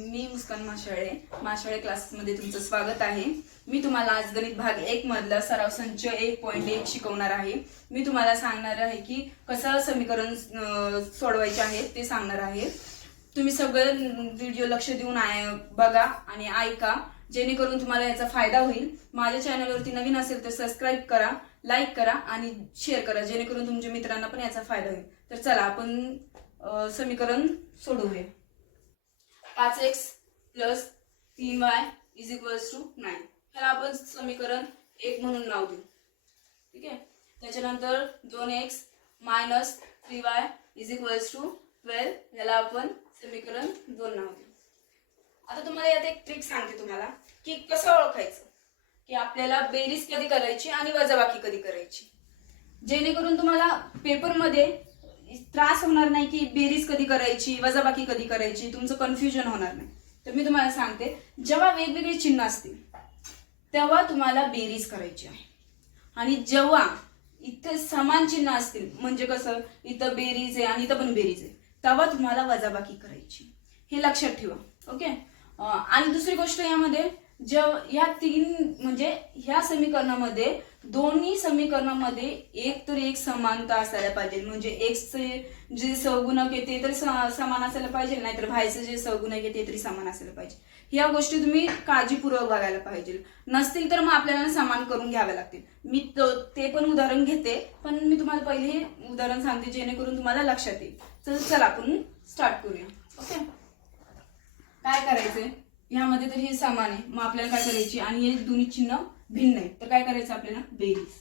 मी मुस्कान माशाळे क्लासेसमध्ये तुमचं स्वागत आहे। मी तुम्हाला आज गणित भाग 1 मधला सराव संच 1.1 शिकवणार आहे। मी तुम्हाला सांगणार आहे की कसं समीकरण सोडवायचे आहे ते सांगणार आहे। तुम्ही सगळे व्हिडिओ लक्ष देऊन बघा आणि ऐका, जेणेकरून तुम्हाला याचा फायदा होईल। माझ्या चॅनलवरती नवीन असेल तर सबस्क्राइब करा, लाईक करा आणि शेअर करा, जेणेकरून तुमच्या मित्रांना पण याचा फायदा होईल। तर चला आपण समीकरण सोडवूया। 5x + 3y = 9 ह्याला आपण समीकरण 1 म्हणून नाव देऊ। ठीक आहे। त्याच्यानंतर 2x - 3y = 12 ह्याला आपण समीकरण 2 नाव देऊ। आता तुम्हाला यात एक ट्रिक सांगते तुम्हाला की कसं ओळखायचं की आपल्याला बेरीज कधी करायची आणि वजाबाकी कधी करायची, जेणेकरून तुम्हाला पेपरमध्ये त्रास होणार नाही की बेरीज कधी करायची वजाबाकी कधी करायची, तुमचं कन्फ्युजन होणार नाही। तर मी तुम्हाला सांगते, जेव्हा वेगवेगळे चिन्ह असतील तेव्हा तुम्हाला बेरीज करायची आहे, आणि जेव्हा इथे समान चिन्ह असतील म्हणजे कसं इथं बेरीज आहे आणि इथं पण बेरीज आहे, तेव्हा तुम्हाला वजाबाकी करायची। हे लक्षात ठेवा। ओके। आणि दुसरी गोष्ट यामध्ये या तीन म्हणजे ह्या समीकरणामध्ये दोन्ही समीकरणामध्ये एक तर एक समानता असायला पाहिजे, म्हणजे x चे जे सहगुणक आहे ते तर समान असायला पाहिजे, नाहीतर y जे सहगुणक आहे ते तरी समान असायला पाहिजे। या गोष्टी तुम्ही काळजीपूर्वक बघायला पाहिजे, नसतील तर मग आपल्याला समान करून घ्यावे लागतील। मी ते पण उदाहरण घेते, पण मी तुम्हाला पहिले उदाहरण सांगते जेणेकरून तुम्हाला लक्षात येईल। तर चला आपण स्टार्ट करूया। ओके। काय करायचंय, यामध्ये तर हे समान आहे, मग आपल्याला काय करायची, आणि हे दोन्ही चिन्ह भिन्न आहे तर काय करायचं आपल्याला बेरीज।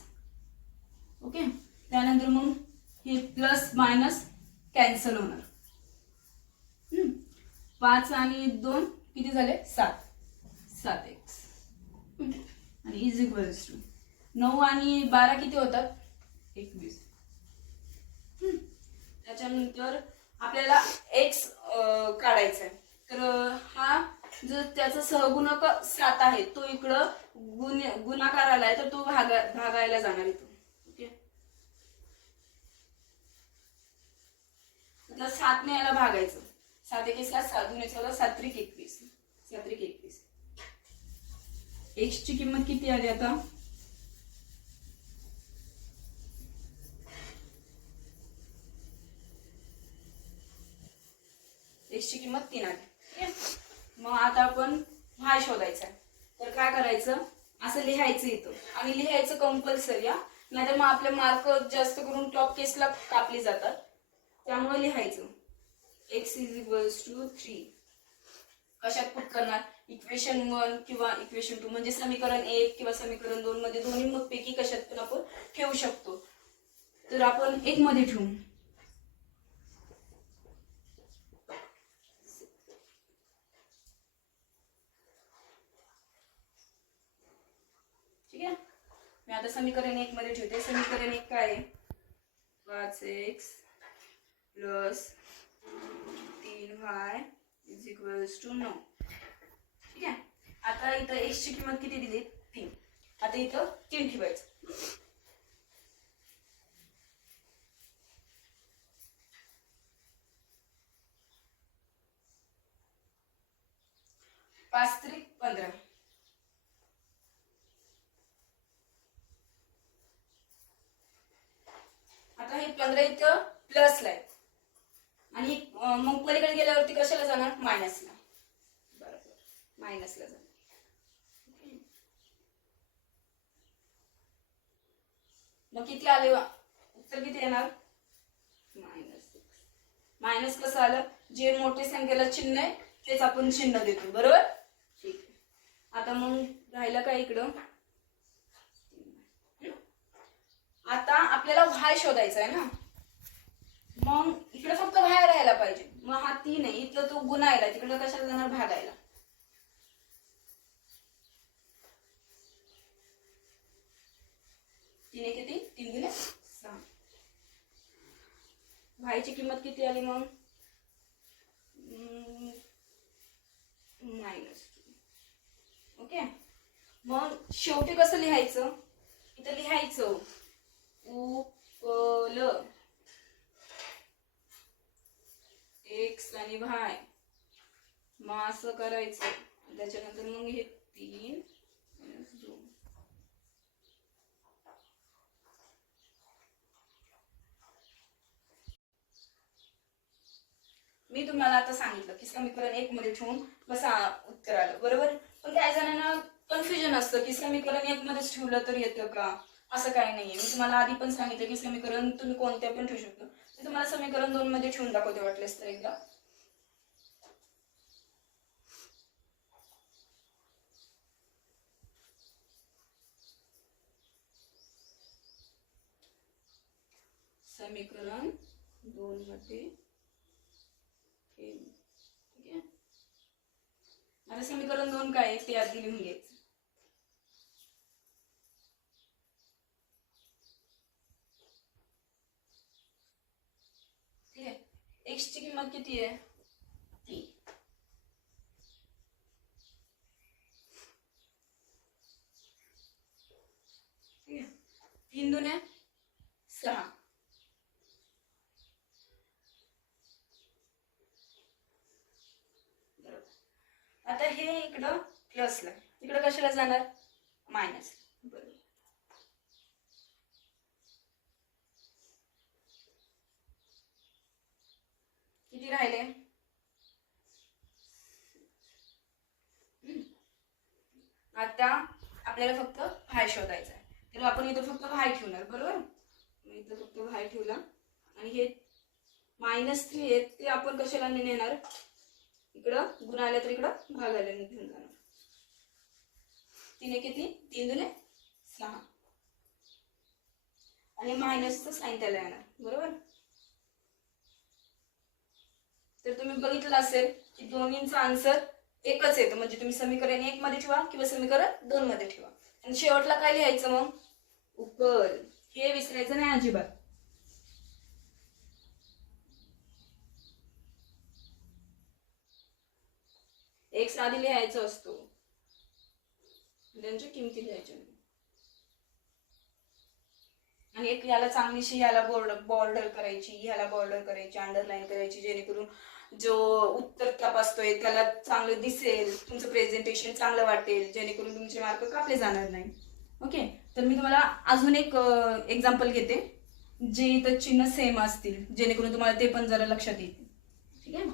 ओके। त्यानंतर मग हे प्लस मायनस कॅन्सल होणार। 5 आणि 2 किती झाले 7x आणि = 9 आणि 12 किती होतात 21। त्याच्यानंतर आपल्याला x काढायचा आहे, तर हा जर त्याचा सहगुणक 7 आहे तो इकडं गुणाकाराला आहे, तर तो भागायला जाणार आहे। ओके। तर 7 ने याला भागायचं, 7 × 7 = 7 × 14 = 7 × 21 7 × 21। x ची किंमत किती आली आता x ची किंमत 3 आली। मग आता आपण y शोधायचा आहे, तर काय करायचं, असं लिहायचं इथं आणि लिहायचं कंपल्सरी, नाहीतर मग आपले मार्क जास्त करून टॉप केसला कापले जातात, त्यामुळे लिहायचं x = 3 कशात पुट करणार, इक्वेशन 1 किंवा इक्वेशन 2 म्हणजे समीकरण 1 किंवा समीकरण 2 मध्ये दोन्ही मग पैकी कशात पण आपण ठेवू शकतो। तर आपण 1 मध्ये ठेवू। ठीक आहे। मी आता समीकरण 1 मध्ये ठेवते। समीकरण 1 काय आहे, 5x + 3y = 9। ठीक आहे। आता इथं x ची किंमत किती दिली 3, आता इथं 3 ठेवायचं। पाच 3 15। आता हे 15 इथं प्लसला आहे आणि मग पलीकडे गेल्यावरती कशाला जाणार मायनसला, बरोबर मायनसला जाणार। मग किती आले उत्तर, किती येणार -6। मायनस कसं आलं, जे मोठे संख्येला चिन्ह आहे तेच आपण चिन्ह देतो, बरोबर। ठीक आहे। आता मग राहिलं काय इकडं, आता आपल्याला y शोधायचा आहे ना, मग इकडे फक्त y राहायला पाहिजे। मग हा 3 आहे, इथं तो गुणायला, तिकडे कशाला जाणार भागायला। तिने किती 3 × 6। y ची किंमत किती आली मग -2। ओके। मग शेवटी कसं लिहायचं, इथं लिहायचं उपल x आणि y मग असं करायचं, त्याच्यानंतर मग हे 3 - 2. मी तुम्हाला आता सांगितलं की समीकरण 1 मध्ये ठेवून कसं उत्तर आलं, बरोबर. पण काही जणांना कन्फ्युजन असतं की समीकरण 1 मध्येच ठेवलं तर येतं का, असं काही नाहीये. मी तुम्हाला आधी पण सांगितलं की समीकरण तुम्ही कोणत्या पण ठेवू शकतो. मी तुम्हाला समीकरण 2 मध्ये ठेवून दाखवते वाटलेस तर एकदा. समीकरण 2 मध्ये ठीक आहे. आता समीकरण 2 काय आहे ते आधी लिहून घ्यायचं. ठीक आहे. x ची किंमत किती आहे 3. ठीक आहे. 3 दुने 6. आता हे इकडं प्लसला, इकडं कशाला जाणार मायनस, बरोबर. किती राहिले, आता आपल्याला फक्त भाय शोधायचा आहे, तर आपण इथं फक्त भाय ठेवणार, बरोबर. इथं फक्त भाय ठेवला आणि हे -3 आहे ते आपण कशाला नेणार, इकडं गुण आल्या तर इकडं भागायला घेऊन जाणार. 3 किती, 3 दुने 6 आणि मायनसचं साइन त्याला येणार, बरोबर. तर तुम्ही बघितलं असेल की दोन्हींचा आन्सर एकच येतं, म्हणजे तुम्ही समीकरण 1 मध्ये ठेवा किंवा समीकरण 2 मध्ये ठेवा. आणि शेवटला काय लिहायचं मग, उकल. हे विसरायचं नाही अजिबात. एक्स आधी लिहायचा असतो, त्यांच्या किमती लिहायच्या. आणि एक याला चांगलीशी याला बॉर्डर करायची, ह्याला बॉर्डर करायची, अंडरलाईन करायची, जेणेकरून जो उत्तर तपासतोय त्याला चांगलं दिसेल, तुमचं प्रेझेंटेशन चांगलं वाटेल, जेणेकरून तुमचे मार्क कापले जाणार नाही. ओके. तर मी तुम्हाला अजून एक एक्झाम्पल घेते, जे इथं चिन्ह सेम असतील, जेणेकरून तुम्हाला ते पण जरा लक्षात येईल. ठीक आहे.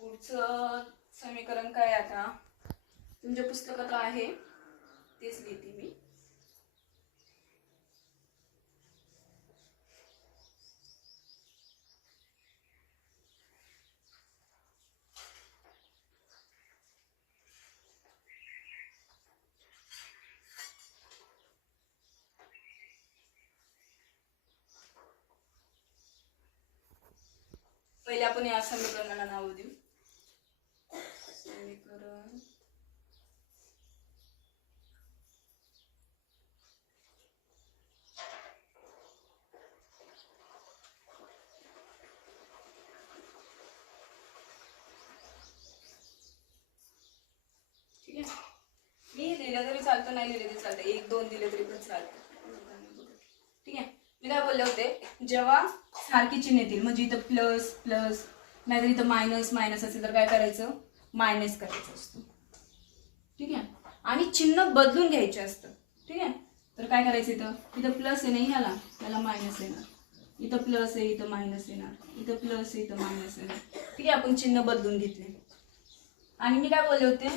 पुढचं समीकरण काय, आता तुमच्या पुस्तकात आहे तेच लिहिते मी. पहिले आपण या समीकरणाला नाव देऊ. समीकरण ठीक आहे. मी लिहिलं तरी चालतं, नाही लिहिलं तरी चालतं, 1 2 दिले तरी पण चालतं. ठीक आहे. मी काय बोलले होते, जेव्हा सारखी चिन्ह येतील, म्हणजे इथं प्लस प्लस नाहीतर इथं मायनस मायनस असेल तर काय करायचं, मायनस करायचं असतं. ठीक आहे. आणि चिन्ह बदलून घ्यायचे असतं. ठीक आहे. तर काय करायचं, इथं प्लस आहे नाही, ह्याला मायनस येणार, इथं प्लस आहे इथं मायनस येणार, इथं प्लस आहे इथं मायनस येणार. ठीक आहे. आपण चिन्ह बदलून घेतले. आणि मी काय बोलले होते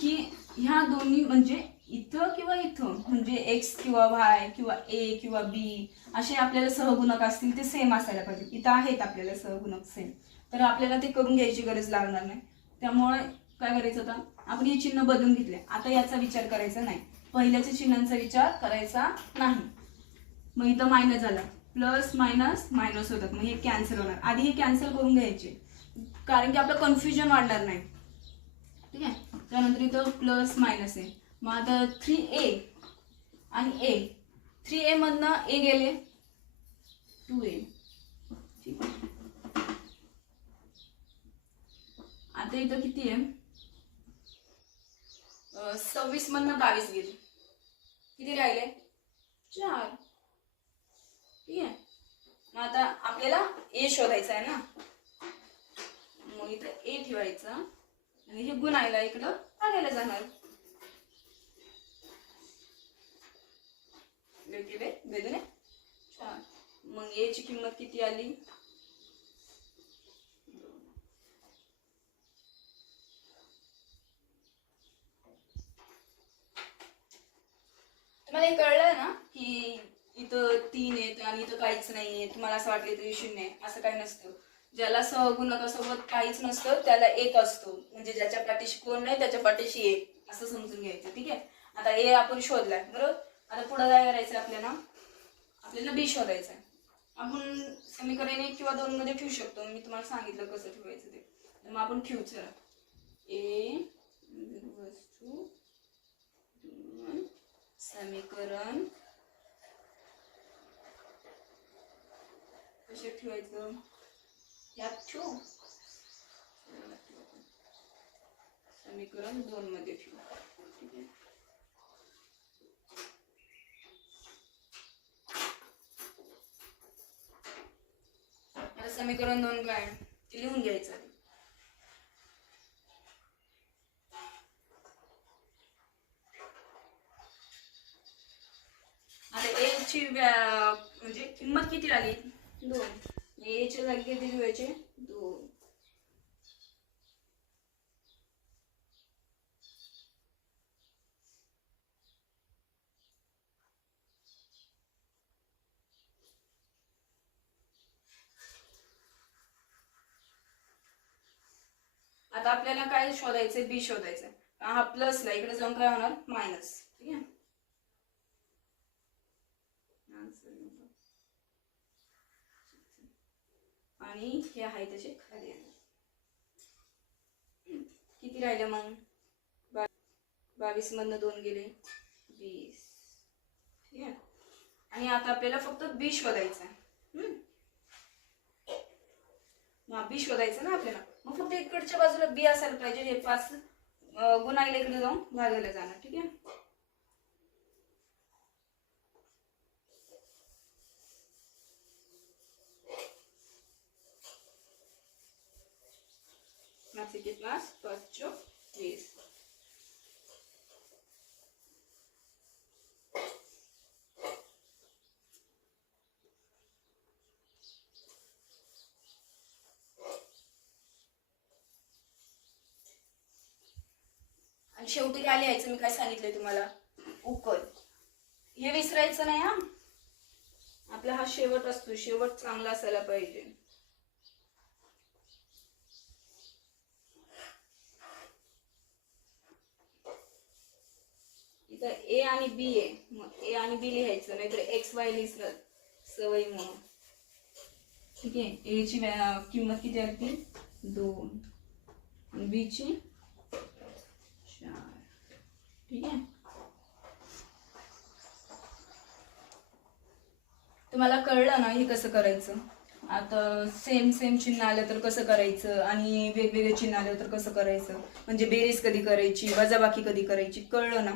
की ह्या दोन्ही म्हणजे इथं किंवा इथं, म्हणजे एक्स किंवा वाय किंवा ए किंवा बी असे आपल्याला सहगुणक असतील ते सेम असायला पाहिजे. इथं आहेत आपल्याला सहगुणक सेम, तर आपल्याला ते करून घ्यायची गरज लागणार नाही. त्यामुळे काय करायचं, आता आपण हे चिन्ह बदलून घेतले, आता याचा विचार करायचा नाही, पहिल्याच्या चिन्हांचा विचार करायचा नाही. मग इथं मायनस झाला, प्लस मायनस मायनस होतात, मग हे कॅन्सल होणार. आधी हे कॅन्सल करून घ्यायचे, कारण की आपलं कन्फ्युजन वाढणार नाही. ठीक आहे. त्यानंतर इथं प्लस मायनस आहे, मग आता 3a आणि a, 3a मधनं a गेले 2a, आता इथं किती आहे, 26 मधनं 22 गेले, किती राहिले 4. ठीक आहे. मग आता आपल्याला ए शोधायचा आहे ना, मग इथं ए ठेवायचं आणि हे गुणायला इकडं आलेलं जाणार. केले बेदने 4. मग ए ची किंमत किती आली, तुम्हाला हे कळलं ना की इथं 3 आहेत आणि इथं काहीच नाहीये. तुम्हाला असं वाटलं तरी 0 आहे, असं काही नसतं. ज्याला सहगुणकासोबत काहीच नसतं त्याला 1 असतो, म्हणजे ज्याच्या पाठीशी कोण नाही त्याच्या पाठीशी 1 असं समजून घ्यायचं. ठीक आहे. आता ए आपण शोधलाय बरोबर. आता पुढे काय करायचं आपल्याला बी शोधायचं आहे. आपण समीकरण 1 किंवा 2 मध्ये ठेवू शकतो. मी तुम्हाला सांगितलं कसं ठेवायचं ते. मग आपण ठेवू. चला ए वस्तू समीकरण कसे ठेवायचं, यात ठेवू. समीकरण 2 मध्ये ठेवू. ठीक आहे. आता समीकरण 2 काय ते लिहून घ्यायचं. आता ए ची म्हणजे किंमत किती आली 2. ए च्या जागी किती ठेवायचे 2. आता आपल्याला काय शोधायचंय, बी शोधायचंय. हा प्लसला इकडे जाऊन काय होणार मायनस. ठीक आहे. आणि हे आहे त्याचे खाली येणार. किती राहिले मग 22 मधनं 2 गेले 20. ठीक आहे. आणि आता आपल्याला फक्त बी शोधायचं आहे. मग बी शोधायचं ना आपल्याला. मग फक्त इकडच्या बाजूला बी असायला पाहिजे. हे 5 गुणायला इकडे जाऊन भागायला जाणार. ठीक आहे. के पास 5 20. आणि शेवटी काय लिहायचं मी काय सांगितलंय तुम्हाला, उकल. हे विसरायचं नाही हा. आपला हा शेवट असतो, शेवट चांगला असायला पाहिजे. इथं ए आणि बी आहे, मग ए आणि बी लिहायचं, नाहीतर एक्स वाय लिहिलं सवय म्हणून. ठीक आहे. ए ची किंमत किती आली 2, बी ची 4. ठीक आहे. तुम्हाला कळलं ना हे कसं करायचं. आता सेम चिन्ह आलं तर कसं करायचं आणि वेगवेगळे चिन्ह आलं तर कसं करायचं, म्हणजे बेरीज कधी करायची, वजाबाकी कधी करायची, कळलं ना.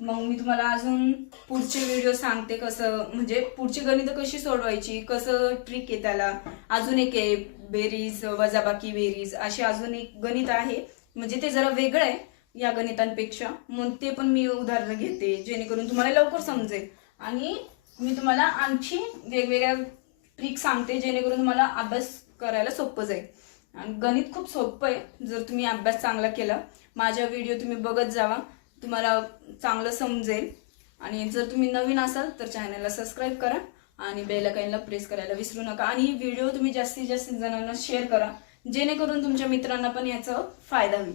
मग मी तुम्हाला अजून पुढचे व्हिडिओ सांगते कसं, म्हणजे पुढची गणित कशी सोडवायची, कसं ट्रिक आहे त्याला. अजून एक आहे बेरीज वजाबाकी बेरीज, अशी अजून एक गणित आहे, म्हणजे ते जरा वेगळं आहे या गणितांपेक्षा. मग ते पण मी उदाहरण घेते जेणेकरून तुम्हाला लवकर समजेल. आणि मी तुम्हाला आणखी वेगवेगळ्या ट्रिक सांगते जेणेकरून तुम्हाला अभ्यास करायला सोपं जाईल. आणि गणित खूप सोपं आहे जर तुम्ही अभ्यास चांगला केला. माझ्या व्हिडिओ तुम्ही बघत जावा, तुम्हाला चांगलं समजेल. आणि जर तुम्ही नवीन असाल तर चॅनलला सबस्क्राईब करा आणि बेल आयकॉनला प्रेस करायला विसरू नका. आणि व्हिडिओ तुम्ही जास्तीत जास्त जणांना शेअर करा जेणेकरून तुमच्या मित्रांना पण याचा फायदा होईल.